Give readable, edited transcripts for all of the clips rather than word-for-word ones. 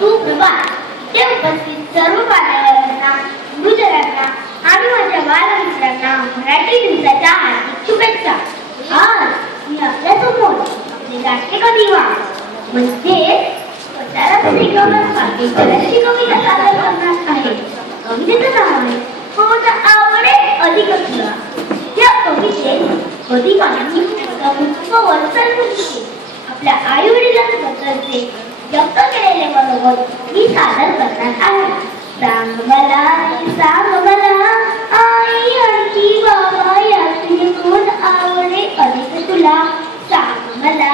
सुप्रभात. इथे उपस्थित सर्व मान्यवरांना, गुरुजनांना आणि माझ्या बालमित्रांना मराठी दिवसाच्या हार्दिक शुभेच्छा. आज मी आपल्यासमोर आपले लाडके कविवा म्हणजे कविता सादर करणार आहे. कवितेचं नाव आहे कोण आवडे अधिक तुला. या कवितेत कविवांनी आपल्या आई वडिलांबद्दलचे व्यक्त केलेले मनोगत मी सादर करणार आहे. सांग मला आई आणखी बाबा यातून कोण आवडे अधिक तुला. सांग मला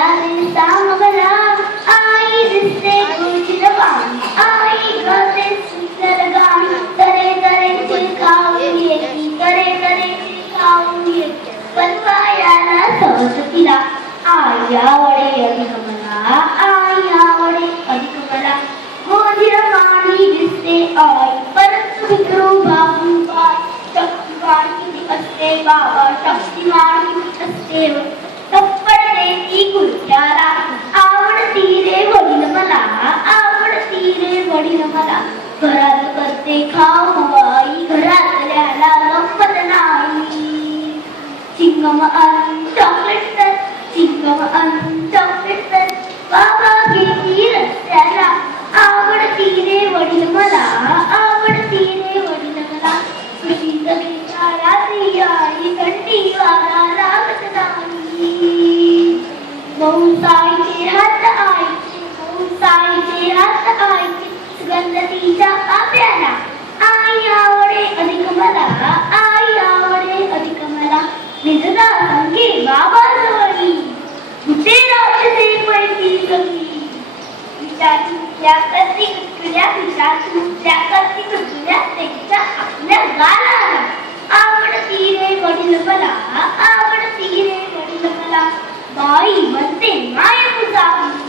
आई दिसते गुरुची पाणी. आई गाते सुंदर गाणी. तरे तरेचे खाऊन येते खाऊन येते पण पायाला सहज तिला. आई आवडे अधिक मला. आई आवडे अधिक मला. गोधीर पाणी दिसते आई परंतु मित्रो बाबू बाय. शक्तिमान किती असते बाबा. शक्तिमान किती असते. थप्पड देती गुरुच्याला. आवडती रे वडील मला. आवडती रे वडील मला. घरात करते खाऊ आई. घरातल्याला गंमत नाही. चिंगम अन चॉकलेट तर चिंगम अन चॉकलेट तर बाबा घेती रस्त्याला. आवडती रे वडील मला. आवडती रे वडील मला. सुशील रात्री आई थंडी वारा लागत नाही. मौसाईचे हात आईचे. मौसाईचे हात आईचे. सुगंध तिच्या आंब्याला. आई आवडे अधिक मला. आई आवडे अधिक मला. निजदा संगे बाबा जवळी. कुठे राक्षसे पैकी कमी. विचारल्या कधी कुठल्या विचारल्या कधी कुठल्या त्यांच्या आपल्या गाला. आवडती रे वडील मला. आवडती रे वडील मला. बाई म्हणते माय मुजावी.